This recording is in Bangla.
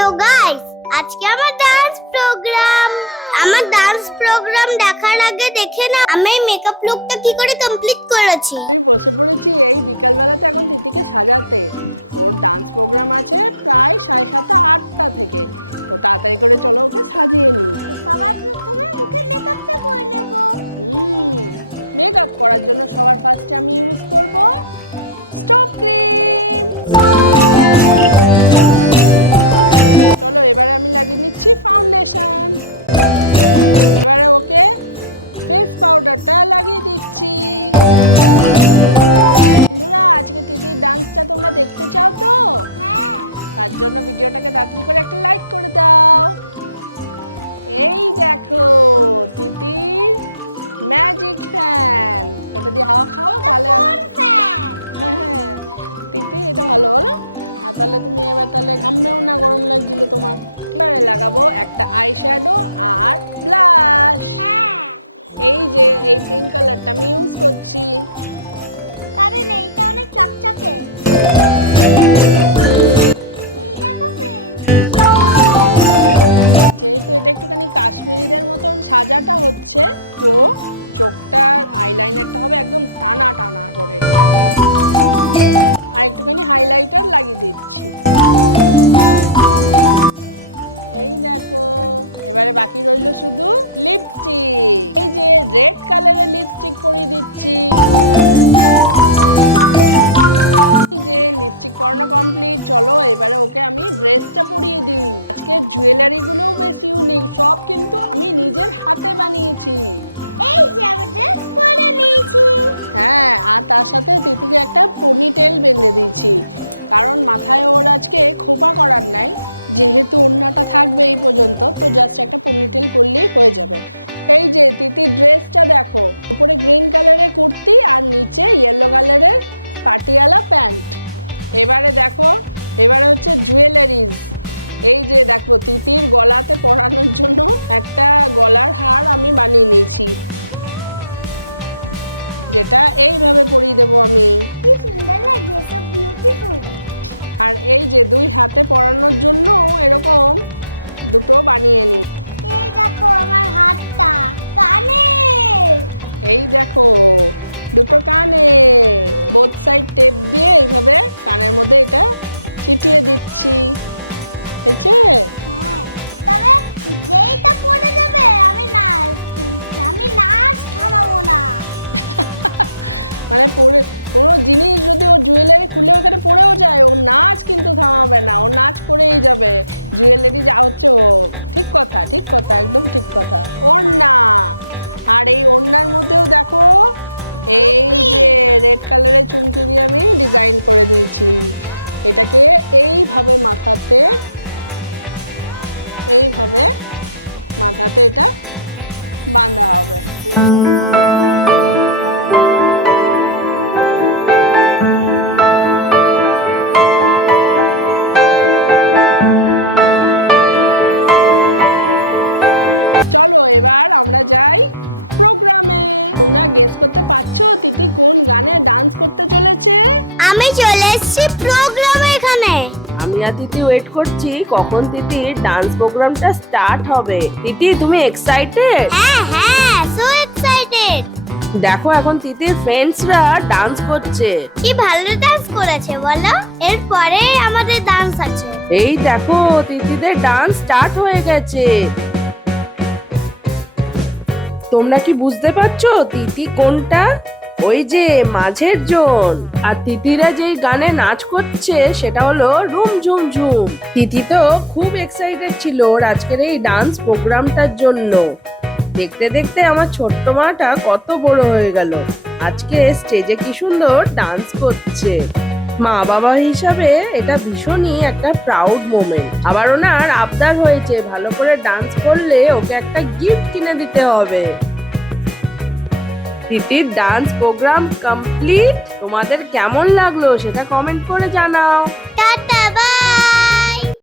তো গাইস, আজকে আমার ডান্স প্রোগ্রাম দেখার আগে দেখে না আমি মেকআপ লুকটা কি করে কমপ্লিট করেছি। আমি বসে পড়েছি এই বিকালবেলাতে এখন তিতিকে সাজাতে। ওর ডান্স প্রোগ্রাম আছে প্রায় 7:30 8টা থেকে। তো তাড়াতাড়ি করে চলো ওকে সাজিয়ে নিই। সবার প্রথমে মুখে মেকআপটা করে নেব। মেকআপ করার জন্য সবার ফার্স্টে আমি ইউজ করব স্টপ ক্রিম। চলো এবারে আমি লাগিয়ে নিচ্ছি ফাউন্ডেশন। এবারে ওকে ফেস পাউডারটা লাগিয়ে দিচ্ছি। বন্ধুরা, আজকে তিতির ডান্সটা তোমরা দেখতে চাও তো? হ্যাঁ। তার জন্য ভিডিওটাকে তাড়াতাড়ি করে একটা লাইক করে দাও। এই দেখো তিতির ম্যাজিক ফ্যান। এটা দিয়ে হাওয়া খাও তাহলে। হ্যাঁ তিতি, এটা ভালো বলো। আর তাহলে তুমি এবার তাহলে ঘামবেও না, গরম লাগছিল তোমার। এবারে লাগাবো একটা আই শ্যাডো আর ব্লাশ। এই যে এই পিঙ্ক কালারটা আমি ইউজ করছি কারণ এইটা অনেক চকচকে। যেহেতু এটা একটুখানি কাশ্মীরিদের মতন সাজাটা হচ্ছে, তো চোখটার আইলাইনারটা হবে একদম টানা টানা করে। আর একটুখানি হাইলাইটার লাগিয়ে দিচ্ছি। এই দেখো, এবারে বাকি রইলো শুধু লিপস্টিক। এই যে রেড কালারের লিপস্টিক পরিয়ে দিচ্ছি। যে লিপস্টিক পরানো কমপ্লিট। চলো এবারে ওকে আমি ড্রেসটা পরিয়ে দিই। আজকে জুয়েলারি গুলোও বেশ ইউনিক, সব কিন্তু আমি নিজের হাতে বানিয়েছি। এই যে আমি ড্রেস পরে নিয়েছি। হ্যাঁ, আর তার সাথে তিতিকে একটা পনিটেল বেঁধে দিয়েছি, কারণ মাথায় ওর আজকে খোপা করার নাই। যেহেতু ওড়নাটা থাকবে এই পর্যন্ত, তো জাস্ট একটা পনিটেল করলেই হয়ে যাবে। এই যে তিতির ড্রেসটা দেখো, উপরে গ্রিন কালারের কুর্তি আর নিচে ইয়েলো কালারের পাটিয়ালা প্যান্ট। এবারে দেখো, এবারে হচ্ছে জুয়েলারিজ। এই যে দেখো তিতির গলাতে পরানোর জন্য একটা গলার হার আমি বানিয়ে নিয়েছি, যেটা এইভাবে পরিয়ে দেবো আমি। কি সুন্দর লাগছে, সো বিউটিফুল। আর এই যে দুই হাতে পরানোর জন্য এরকম দুটো বানিয়ে নিই। এই দেখো আমার হাতটা কানের। এই দেখো দুটো কানে, বোথ সাইড টেপ দিয়ে এইভাবে কানের মধ্যে এটা চিটিয়ে দিচ্ছি। হয়েছে? হ্যাঁ, তবে যেইটা পড়ে যাবে আমি নাচ থামাবো না। মানে পরে কোনো জিনিস যদি ও জুয়েলারি খুলে ওখানে পড়েও যায়, ও নাচ কিন্তু থামাবে না, ও নাচ করেই যাবে। জুয়েলারি যা হচ্ছে হোক। ঠিক কথা, ঠিক কথা, একদম ঠিক কথা। ওড়না, আর এই ওড়নার মধ্যেও দেখো এই যে রেড কালারের চুমকি দিয়ে আমি ডিজাইন করে দিয়েছি। এটাকে এইভাবে মাথাতে এটা বাঁধা হবে। চলো এবার আমরা যাই প্রোগ্রামে। তোমরা গেস করতে পারছো তিতি কোন গানে ডান্স করতে চলেছে? আমি চলে এসেছি প্রোগ্রামে। এখানে আমি আর তিতি ওয়েট করছি কখন তিতির ডান্স প্রোগ্রামটা স্টার্ট হবে। তিতি, তুমি এক্সাইটেড? হ্যাঁ, সো এক্সাইটেড। দেখো এখন তিতির ফ্রেন্ডসরা ডান্স করছে। কি ভালো ডান্স করেছে বলো। এরপরে আমাদের ডান্স আছে। এই দেখো তিতিদের ডান্স স্টার্ট হয়ে গেছে। তোমরা কি বুঝতে পারছো তিতি কোনটা? ওই যে মাঝের জন। আর তিতিরা যেই গানে নাচ করছে সেটা হলো রুম ঝুম ঝুম। তিতি তো খুব এক্সাইটেড ছিল ওর আজকের এই ডান্স প্রোগ্রামটার জন্য। দেখতে দেখতে আমার ছোট্ট মাটা কত বড় হয়ে গেল। আজকে স্টেজে কি সুন্দর ডান্স করছে। মা বাবা হিসাবে এটা ভীষণই একটা প্রাউড মোমেন্ট। আবার ওনার আবদার হয়েছে ভালো করে ডান্স করলে ওকে একটা গিফট কিনে দিতে হবে। তিতির ডান্স প্রোগ্রাম কমপ্লিট। তোমাদের কেমন লাগলো সেটা কমেন্ট করে জানাও। টাটা।